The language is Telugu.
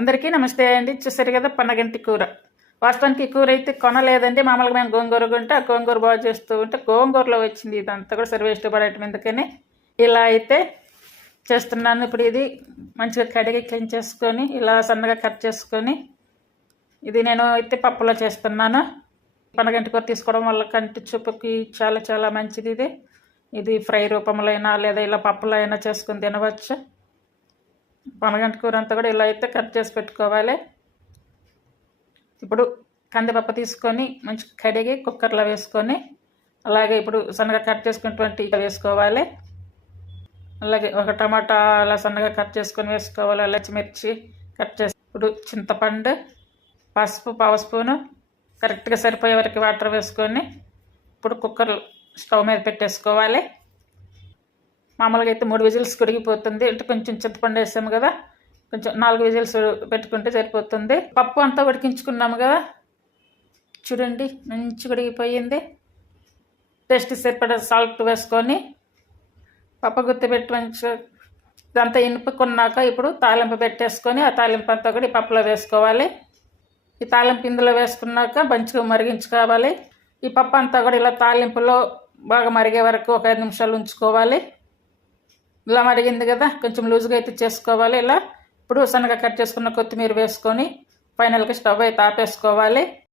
అందరికీ నమస్తే అండి. చూసారు కదా పన్నగంటి కూర. వాస్తవానికి ఈ కూర అయితే కొనలేదండి. మామూలుగా మేము గోంగూర కొంటే ఆ గోంగూర బాగా చేస్తూ ఉంటే గోంగూరలో వచ్చింది. ఇదంతా కూడా సర్వే ఇష్టపడటం ఎందుకని ఇలా అయితే చేస్తున్నాను. ఇప్పుడు ఇది మంచిగా కడిగి క్లీన్ చేసుకొని ఇలా సన్నగా కట్ చేసుకొని ఇది నేను అయితే పప్పులో చేస్తున్నాను. పన్నగంటి కూర తీసుకోవడం వల్ల కంటి చూపుకి చాలా చాలా మంచిది. ఇది ఫ్రై రూపంలో అయినా లేదా ఇలా పప్పులో అయినా చేసుకొని తినవచ్చు. పనగంటి కూర అంతా కూడా ఇలా అయితే కట్ చేసి పెట్టుకోవాలి. ఇప్పుడు కందిపప్పు తీసుకొని మంచి కడిగి కుక్కర్లో వేసుకొని అలాగే ఇప్పుడు సన్నగా కట్ చేసుకున్నటువంటి వేసుకోవాలి. అలాగే ఒక టమాటా అలా సన్నగా కట్ చేసుకొని వేసుకోవాలి. పచ్చిమిర్చి కట్ చేసి ఇప్పుడు చింతపండు, పసుపు పావు స్పూను కరెక్ట్గా సరిపోయే వరకు వాటర్ వేసుకొని ఇప్పుడు కుక్కర్ స్టవ్ మీద పెట్టేసుకోవాలి. మామూలుగా అయితే 3 విజిల్స్ ఉడికిపోతుంది. అంటే కొంచెం చింతపండు వేసాము కదా, కొంచెం 4 విజిల్స్ పెట్టుకుంటే సరిపోతుంది. పప్పు అంతా ఉడికించుకున్నాము కదా, చూడండి మంచిగా ఉడికిపోయింది. టేస్ట్ సరిపడా సాల్ట్ వేసుకొని పప్పు గుత్తి పెట్టి మంచిగా ఇదంతా ఇనుపుకున్నాక ఇప్పుడు తాలింపు పెట్టేసుకొని ఆ తాలింపు అంతా కూడా ఈ పప్పులో వేసుకోవాలి. ఈ తాలింపు ఇందులో వేసుకున్నాక మంచిగా మరిగించుకోవాలి. ఈ పప్పు అంతా కూడా ఇలా తాలింపులో బాగా మరిగే వరకు ఒక 5 నిమిషాలు ఉంచుకోవాలి. ఇలా మరిగింది కదా, కొంచెం లూజ్గా అయితే చేసుకోవాలి. ఇలా ఇప్పుడు సన్నగా కట్ చేసుకున్న కొత్తిమీర వేసుకొని ఫైనల్గా స్టవ్ అయితే ఆపేసుకోవాలి.